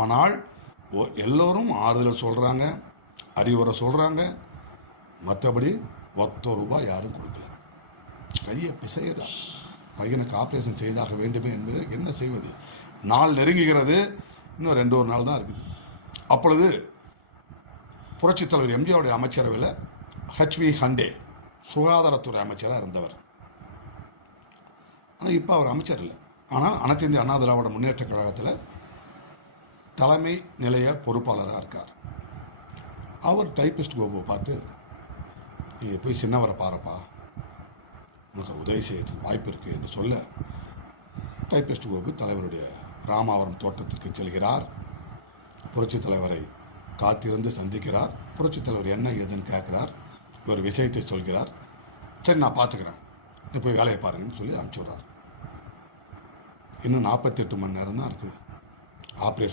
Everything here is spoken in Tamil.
ஆனால் எல்லோரும் ஆறுதல் சொல்கிறாங்க, அறிவுரை சொல்கிறாங்க. மற்றபடி ₹10 யாரும் கொடுக்கல. கையை பிசைகிறார். பையனுக்கு ஆப்ரேஷன் செய்தாக வேண்டுமே என்பது என்ன செய்வது? நாள் நெருங்குகிறது. இன்னும் 2 நாள் தான் இருக்குது. அப்பொழுது புரட்சித் தலைவர் எம்ஜிஆருடைய அமைச்சரவையில் HV ஹண்டே சுகாதாரத்துறை அமைச்சராக இருந்தவர். ஆனால் இப்போ அவர் அமைச்சர் இல்லை. ஆனால் அனைத்து இந்திய அண்ணா திராவிட முன்னேற்ற கழகத்தில் தலைமை நிலைய பொறுப்பாளராக இருக்கார். அவர் டைப்பிஸ்ட் கோபுவை பார்த்து, நீங்கள் போய் சின்னவரை பாருப்பா, உனக்கு உதவி செய்யறதுக்கு வாய்ப்பு இருக்குது என்று சொல்ல, டைப்பிஸ்ட் கோபு தலைவருடைய ராமாவரம் தோட்டத்திற்கு செல்கிறார். புரட்சித் தலைவரை காத்திருந்து சந்திக்கிறார். புரட்சித் தலைவர் என்ன ஏதுன்னு கேட்குறார். இவர் விஷயத்தை சொல்கிறார். சரி, நான் பார்த்துக்கிறேன், நீ போய் வேலையை பாருங்கன்னு சொல்லி அனுப்பிச்சுடுறார். இன்னும் 48 மணி நேரம் தான் இருக்குது ஆப்ரேஷன்